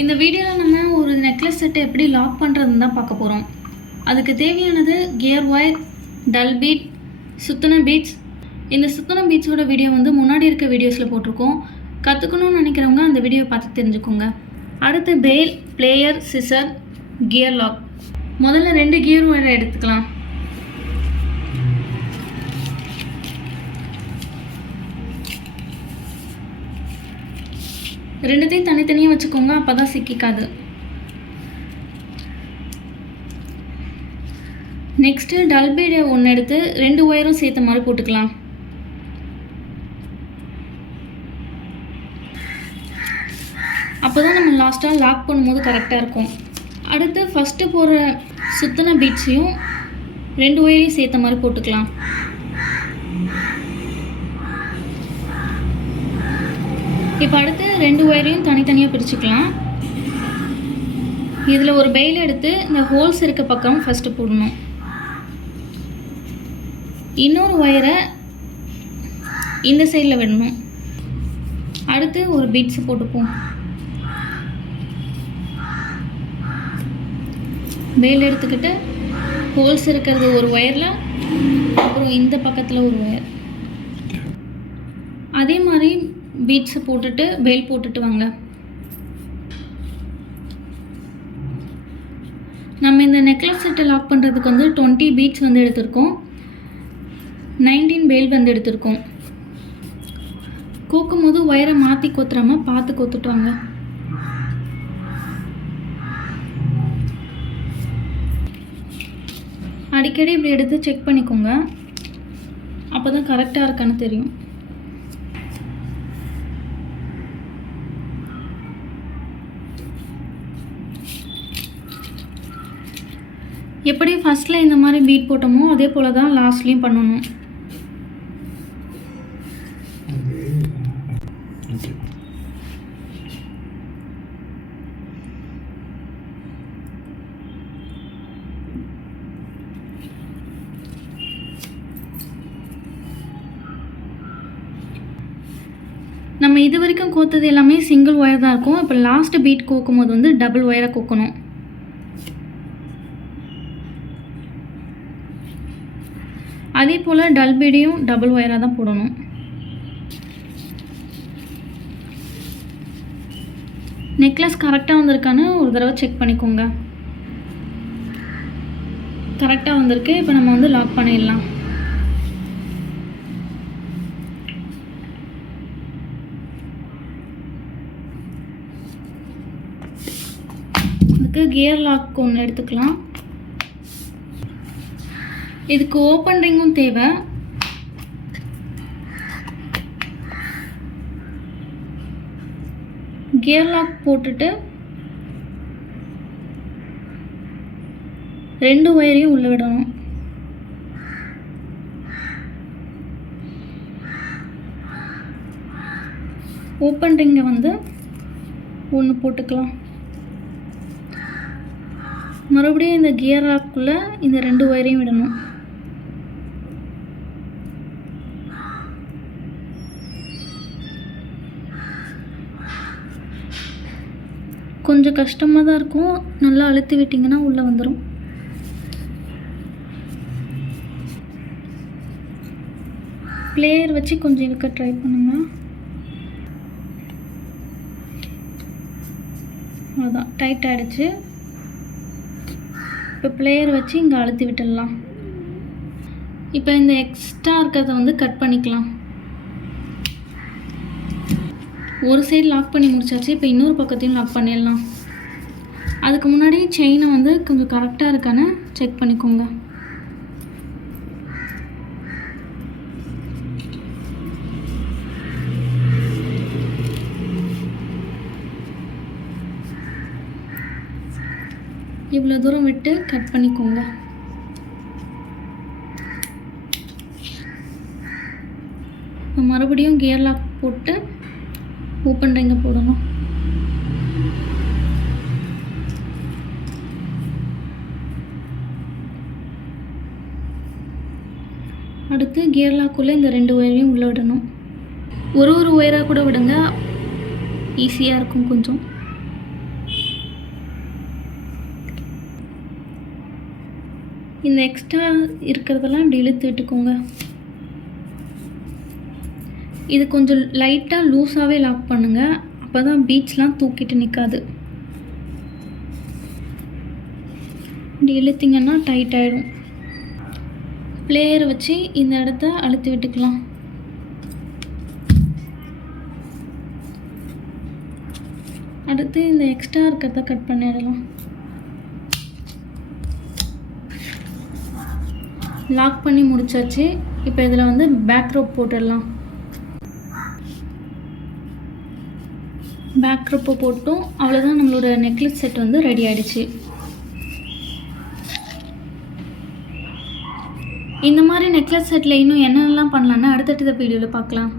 இந்த வீடியோவில் நம்ம ஒரு நெக்லஸ் செட்டை எப்படி லாக் பண்ணுறதுன்னு தான் பார்க்க போகிறோம். அதுக்கு தேவையானது கியர் ஒயர், டல் பீட், சுத்தின பீட்ஸ். இந்த சுத்தின பீட்ஸோட வீடியோ முன்னாடி இருக்க வீடியோஸில் போட்டிருக்கோம். கற்றுக்கணும்னு நினைக்கிறவங்க அந்த வீடியோவை பார்த்து தெரிஞ்சுக்கோங்க. அடுத்து பேல், பிளேயர், சிசர், கியர் லாக். முதல்ல 2 கியர் ஒயரை எடுத்துக்கலாம். ரெண்டுத்தையும் தனித்தனியாக வச்சுக்கோங்க, அப்போ தான் சிக்கிக்காது. நெக்ஸ்ட்டு டல் பீடை ஒன்று எடுத்து 2 ஒயரும் சேர்த்த மாதிரி போட்டுக்கலாம். அப்போ தான் நம்ம லாஸ்ட்டாக லாக் பண்ணும்போது கரெக்டாக இருக்கும். அடுத்து ஃபஸ்ட்டு போடுற சுத்தின பீட்ஸையும் 2 ஒயரையும் சேர்த்த மாதிரி போட்டுக்கலாம். இப்போ அடுத்து 2 ஒயரையும் தனித்தனியாக பிரிச்சுக்கலாம். இதில் ஒரு பெயில் எடுத்து இந்த ஹோல்ஸ் இருக்க பக்கம் ஃபஸ்ட்டு போடணும். இன்னொரு ஒயரை இந்த சைடில் விடணும். அடுத்து ஒரு பீட்ஸை போட்டுப்போம். பெயில் எடுத்துக்கிட்டு ஹோல்ஸ் இருக்கிறது ஒரு ஒயரில், அப்புறம் இந்த பக்கத்தில் ஒரு ஒயர். அதே மாதிரி பீட்ஸை போட்டுட்டு பெயில் போட்டுட்டு வாங்க. நம்ம இந்த நெக்லஸ் செட்டை லாக் பண்ணுறதுக்கு 20 பீட்ஸ் எடுத்திருக்கோம், 19 பெயில் எடுத்திருக்கோம். கோக்கும் போது ஒயரை மாற்றி கொத்துறாம பார்த்து கொத்துட்டு வாங்க. அடிக்கடி இப்படி எடுத்து செக் பண்ணிக்கோங்க, அப்போ தான் கரெக்டாக இருக்கான்னு தெரியும். எப்படி ஃபஸ்ட்டில் இந்த மாதிரி பீட் போட்டோமோ அதே போல் தான் லாஸ்ட்லேயும் பண்ணணும். நம்ம இது வரைக்கும் கோத்தது எல்லாமே சிங்கிள் ஒயர் தான் இருக்கும். இப்போ லாஸ்ட் பீட் கோக்கும் போது டபுள் ஒயரை கோக்கணும். அதே போல் டல் பீடையும் டபுள் ஒயராக தான் போடணும். நெக்லஸ் கரெக்டாக வந்திருக்கான்னு ஒரு தடவை செக் பண்ணிக்கோங்க. கரெக்டாக வந்திருக்கு. இப்போ நம்ம லாக் பண்ணிடலாம். அதுக்கு கியர் லாக் ஒன்று எடுத்துக்கலாம். இதுக்கு ஓப்பன் ரிங்கும் தேவை. கியர் லாக் போட்டுட்டு 2 ஒயரையும் உள்ள விடணும். ஓப்பன் ரிங்கை 1 போட்டுக்கலாம். மறுபடியும் இந்த கியர் லாக்குள்ளே இந்த 2 ஒயரையும் விடணும். கொஞ்சம் கஷ்டமாக தான் இருக்கும், நல்லா அழுத்தி விட்டிங்கன்னா உள்ளே வந்துடும். பிளேயர் வச்சு கொஞ்சம் இழுக்க ட்ரை பண்ணுங்க. அதான் டைட் ஆகிடுச்சு. இப்போ பிளேயர் வச்சு இங்கே அழுத்தி விட்டுடலாம். இப்போ இந்த எக்ஸ்ட்ரா இருக்கிறத கட் பண்ணிக்கலாம். ஒரு சைடு லாக் பண்ணி முடிச்சாச்சு. இப்போ இன்னொரு பக்கத்தையும் லாக் பண்ணிடலாம். அதுக்கு முன்னாடி செயினை கொஞ்சம் கரெக்டாக இருக்கான்னு செக் பண்ணிக்கோங்க. இவ்வளோ தூரம் விட்டு கட் பண்ணிக்கோங்க. மறுபடியும் கியர் லாக் போட்டு ஓப்பன் ரிங்கை போடணும். அடுத்து கியர் லாக்குள்ளே இந்த 2 ஒயரையும் உள்ளே விடணும். ஒரு ஒயராக கூட விடுங்க, ஈஸியாக இருக்கும் கொஞ்சம். இந்த எக்ஸ்ட்ரா இருக்கிறதெல்லாம் இப்படி இழுத்து விட்டுக்கோங்க. இது கொஞ்சம் லைட்டாக லூஸாகவே லாக் பண்ணுங்கள், அப்போ தான் பீட்ஸ்லாம் தூக்கிட்டு நிற்காது. இப்படி இழுத்திங்கன்னா டைட் ஆகிடும். பிளேயரை வச்சு இந்த இடத்த அழுத்தி விட்டுக்கலாம். அடுத்து இந்த எக்ஸ்ட்ரா இருக்கிறத கட் பண்ணிடலாம். லாக் பண்ணி முடிச்சாச்சு. இப்போ இதில் வந்து பேக் ரோப் போட்டுடலாம். பேக் ரோப்பை போட்டும் அவ்வளோதான், நம்மளோட நெக்லஸ் செட் வந்து ரெடி ஆகிடுச்சு. இந்த மாதிரி நெக்லஸ் செட்டில் இன்னும் என்னென்னலாம் பண்ணலான்னு அடுத்தடுத்த வீடியோவில் பார்க்கலாம்.